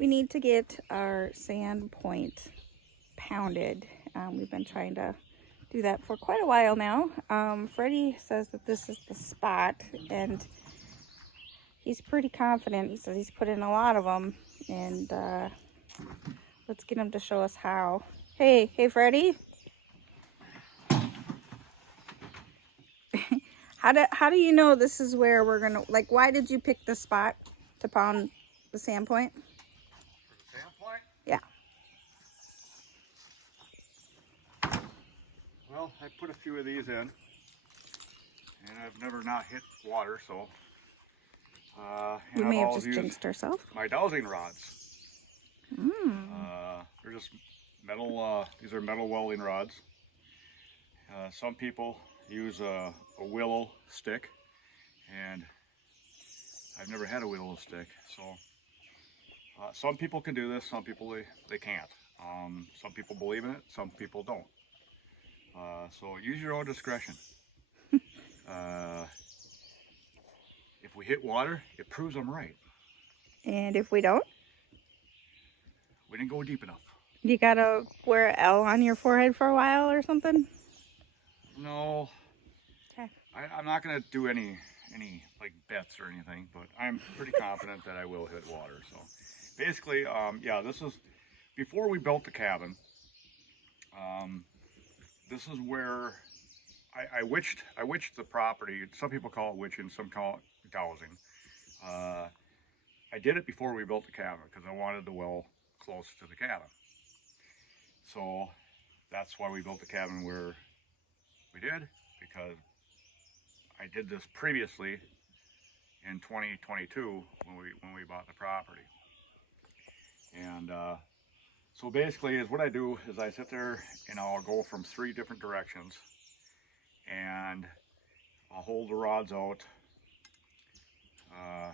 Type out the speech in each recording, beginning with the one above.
We need to get our sand point pounded. We've been trying to do that for quite a while now. Freddie says that this is the spot, and he's pretty confident. He says he's put in a lot of them, and let's get him to show us how. Hey, Freddie. How do you know this is where we're gonna, like, why did you pick this spot to pound the sand point? For the sand point? Yeah. Well, I put a few of these in, and I've never not hit water, so. We may have just jinxed ourselves. My dowsing rods. They're just metal, these are metal welding rods. Some people use a willow stick, and I've never had a willow stick, so some people can do this, some people they can't. Some people believe in it, some people don't. So use your own discretion. If we hit water, it proves I'm right. And if we don't? We didn't go deep enough. You gotta wear an L on your forehead for a while or something? No. Okay. I'm not gonna do any like bets or anything, but I'm pretty confident that I will hit water. So basically, yeah, this is before we built the cabin. This is where I witched the property. Some people call it witching, some call it dowsing. I did it before we built the cabin because I wanted the well close to the cabin. So that's why we built the cabin where we did, because I did this previously in 2022 when we bought the property. And so basically is what I do is I sit there and I'll go from 3 different directions, and I'll hold the rods out. I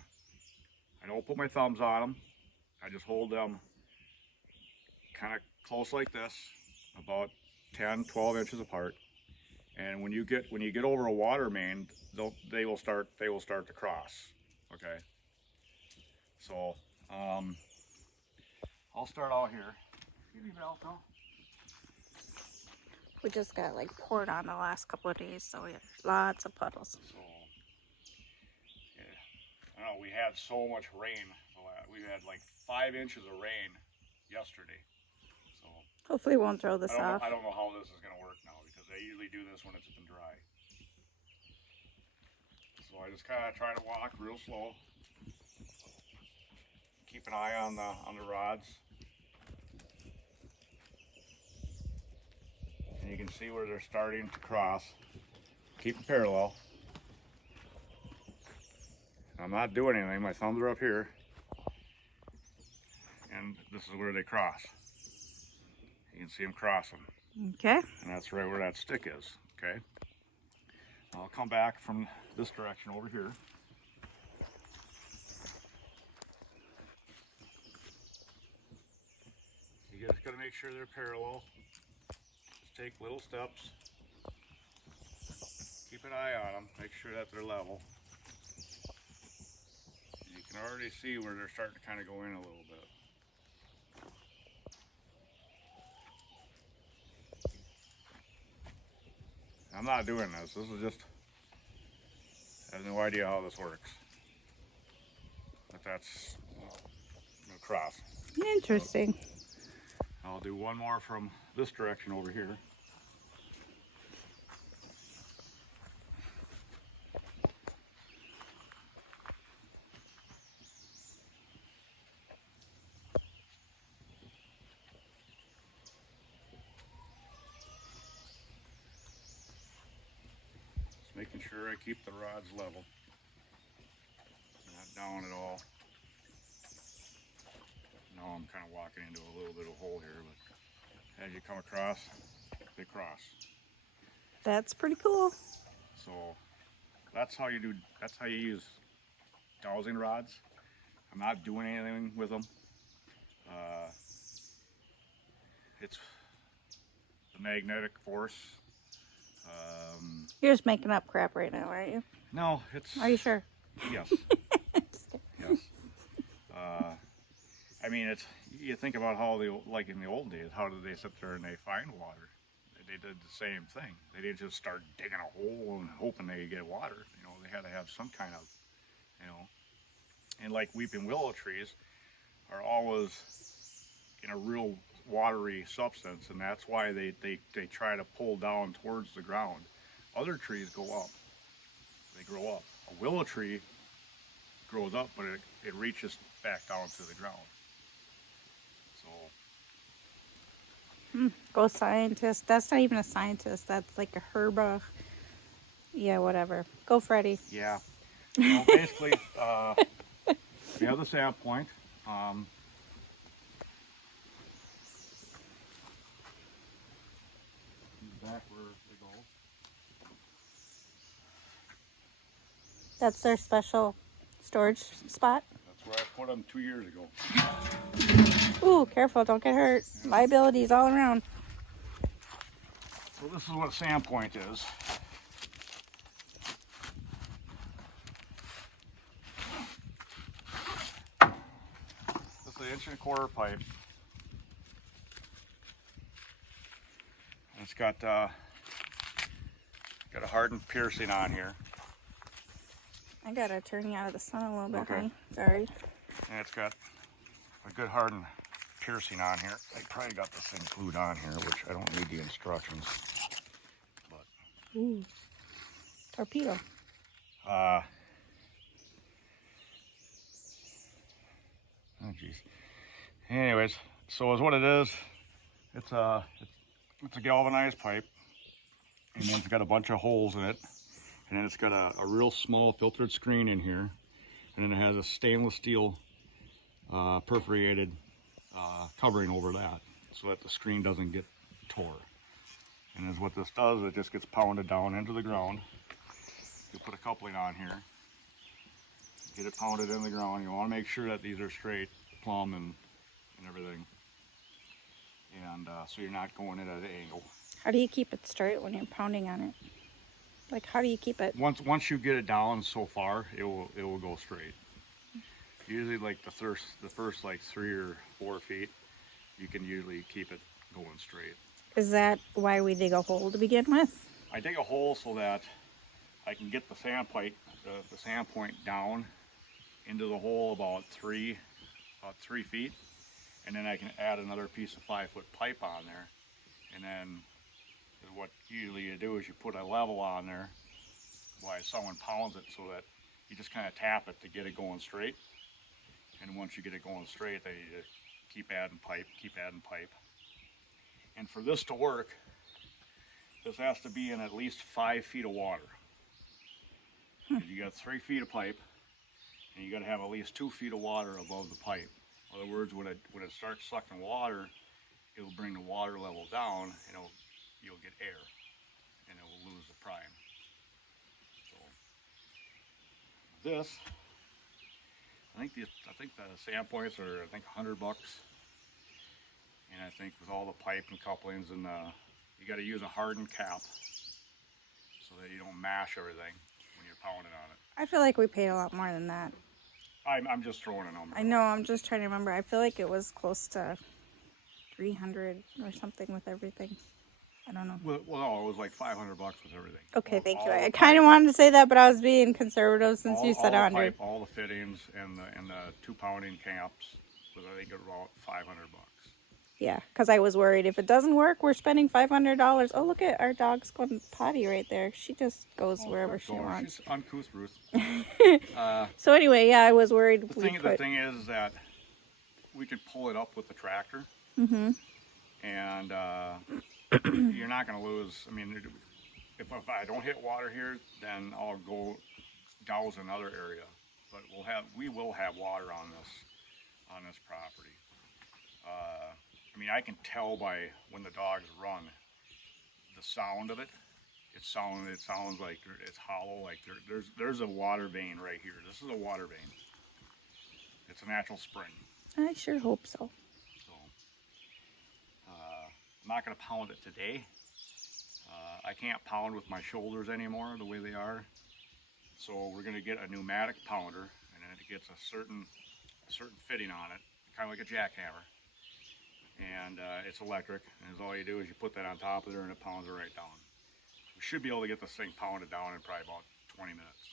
don't put my thumbs on them. I just hold them kind of close like this, about 10-12 inches apart. And when you get over a water main, they will start to cross. Okay. So I'll start out here. Give me Velcro. We just got like poured on the last couple of days, so we have lots of puddles. So yeah, I don't know. We had so much rain. We had like 5 inches of rain yesterday. So hopefully it won't throw this off. I don't know how this is going to work now, because they usually do this when it's been dry. So I just kind of try to walk real slow. Keep an eye on the rods. And you can see where they're starting to cross. Keep them parallel. I'm not doing anything. My thumbs are up here. And this is where they cross. You can see them crossing. Okay. And that's right where that stick is. Okay. I'll come back from this direction over here. You just got to make sure they're parallel. Just take little steps. Keep an eye on them. Make sure that they're level. And you can already see where they're starting to kind of go in a little bit. I'm not doing this. This is just, I have no idea how this works. But that's cross. Interesting. So I'll do one more from this direction over here. Making sure I keep the rods level, not down at all. Now I'm kind of walking into a little bit of a hole here, but as you come across, they cross. That's pretty cool. So that's how you use dowsing rods. I'm not doing anything with them. It's the magnetic force. You're just making up crap right now, aren't you? No, it's... Are you sure? Yes. Just kidding. Yes. I mean, it's, you think about how they, like in the old days, how did they sit there and they find water? They did the same thing. They didn't just start digging a hole and hoping they get water. You know, they had to have some kind of, you know, and like weeping willow trees are always in a real watery substance, and that's why they try to pull down towards the ground. Other trees go up, they grow up. A willow tree grows up, but it reaches back down to the ground. So Go scientist. That's not even a scientist. That's like a herba. Yeah, whatever. Go Freddie. yeah, you know, basically, we have the sand point. Back where they go. That's their special storage spot. That's where I put them 2 years ago. Ooh, careful, don't get hurt. Liabilities all around. So this is what a sand point is. This is an 1.25 inch pipe. And it's got a hardened piercing on here. I gotta turn you out of the sun a little bit, Okay. honey. Sorry. And it's got a good hardened piercing on here. I probably got this thing glued on here, which I don't need the instructions. But Ooh. Torpedo. oh geez. Anyways, so is what it is. It's a galvanized pipe, and then it's got a bunch of holes in it, and then it's got a real small filtered screen in here, and then it has a stainless steel perforated covering over that, so that the screen doesn't get tore. And as what this does, it just gets pounded down into the ground. You put a coupling on here, get it pounded in the ground. You want to make sure that these are straight, plumb, and everything. And so you're not going in at an angle. How do you keep it straight when you're pounding on it? Like, how do you keep it? Once you get it down so far, it will go straight. Usually, like the first like 3 or 4 feet, you can usually keep it going straight. Is that why we dig a hole to begin with? I dig a hole so that I can get the sand pipe, the sand point down into the hole about 3 feet, and then I can add another piece of 5-foot pipe on there. And then what usually you do is you put a level on there while someone pounds it, so that you just kind of tap it to get it going straight. And once you get it going straight, then you just keep adding pipe. And for this to work, this has to be in at least 5 feet of water. You got 3 feet of pipe, and you got to have at least 2 feet of water above the pipe. In other words, when it starts sucking water, it will bring the water level down, and you'll get air, and it will lose the prime. So this, I think the sand points are $100. And I think with all the pipe and couplings, and you got to use a hardened cap so that you don't mash everything when you're pounding on it. I feel like we paid a lot more than that. I'm just throwing a number. I know, I'm just trying to remember. I feel like it was close to 300 or something with everything. I don't know. Well, no, it was like $500 with everything. Okay, thank you. All I the kind of pipe, wanted to say that, but I was being conservative since you said all 100. the pipe, all the fittings, and the 2 pounding camps was, I think, about $500. Yeah, because I was worried if it doesn't work, we're spending $500. Oh, look at our dog's going potty right there. She just goes wherever she wants. She's uncouth, Ruth. So anyway, yeah, I was worried. The thing is that we could pull it up with the tractor, and you're not going to lose. I mean, if I don't hit water here, then I'll go douse another area. But we will have water on this property. I mean, I can tell by when the dogs run, the sound of it. It sounds like it's hollow. Like there's a water vein right here. This is a water vein. It's a natural spring. I sure hope so. So I'm not going to pound it today. I can't pound with my shoulders anymore the way they are. So we're going to get a pneumatic pounder, and then it gets a certain fitting on it. kind of like a jackhammer. And it's electric, and all you do is you put that on top of there and it pounds it right down. We should be able to get this thing pounded down in probably about 20 minutes.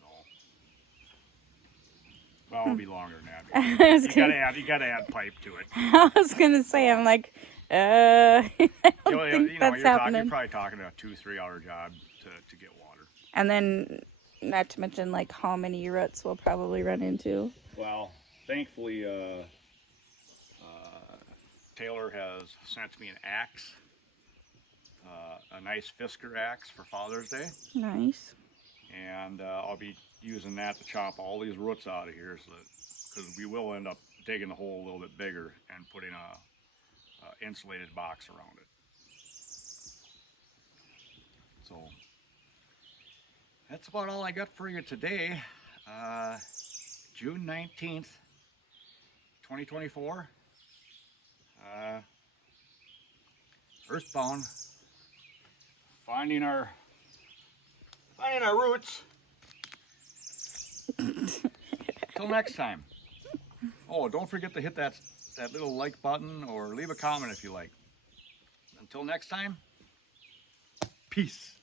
So, well, it'll be longer than that. You gotta add pipe to it. I was gonna say, I'm like, I don't think that's happening. You're probably talking about a 2-3 hour job to get water. And then, not to mention, like, how many roots we'll probably run into. Well, thankfully, Taylor has sent me an axe, a nice Fisker axe for Father's Day. Nice. And I'll be using that to chop all these roots out of here, so that, because we will end up digging the hole a little bit bigger and putting a insulated box around it. So that's about all I got for you today. June 19th, 2024. Earthbound, finding our roots. Till next time. Oh, don't forget to hit that little like button or leave a comment if you like. Until next time, peace.